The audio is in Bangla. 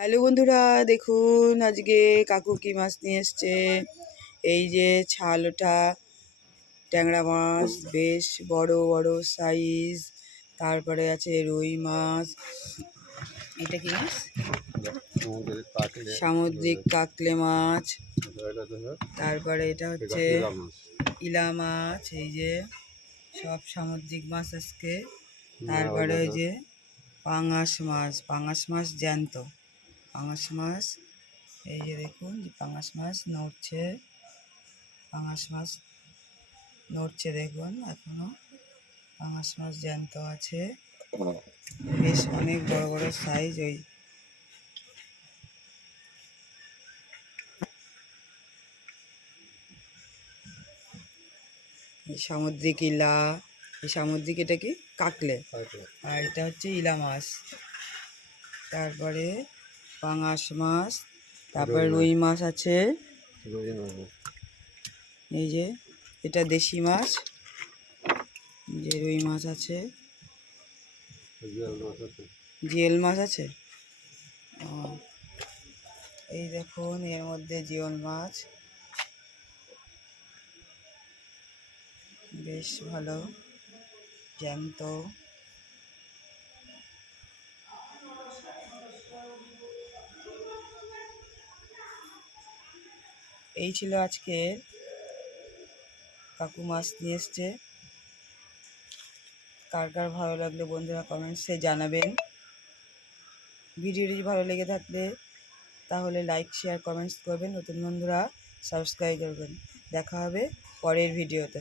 হ্যালো বন্ধুরা, দেখুন আজকে কাকু কি মাছ নিয়ে এসছে। এই যে ছাল ওঠা ট্যাংরা মাছ, বেশ বড় বড় সাইজ। তারপরে আছে রুই মাছ। এটা কি মাছ? সামুদ্রিক কাকলে মাছ। তারপরে এটা হচ্ছে ইলা মাছ। এই যে সব সামুদ্রিক মাছ আজকে। তারপরে ওই যে পাঙাশ মাছ, পাঙাশ মাছ জ্যান্ত পাঙাশ মাছ। এই যে দেখুন যে পাঙাশ মাছ নড়ছে, পাঙাশ মাছ নড়ছে দেখুন, এখনো পাঙাশ মাছ জ্যান্ত আছে, বেশ অনেক বড় বড় সাইজ। ওই সামুদ্রিক ইলা, এই সামুদ্রিক এটা কি কাকলে, আর এটা হচ্ছে ইলা মাছ। তারপরে পাঙাশ মাছ, তারপরে রুই মাছ আছে। এই যে এটা দেশি মাছ, যে রুই মাছ আছে, জিওল মাছ আছে। এই দেখুন এর মধ্যে জিওল মাছ, বেশ ভালো জ্যান্ত। এই ছিল আজকে কাকু মাছ নিয়ে এসছে। কার কার ভালো লাগলে বন্ধুরা কমেন্টসে জানাবেন। ভিডিওটি ভালো লেগে থাকলে তাহলে লাইক শেয়ার কমেন্টস করবেন। নতুন বন্ধুরা সাবস্ক্রাইব করবেন। দেখা হবে পরের ভিডিওতে।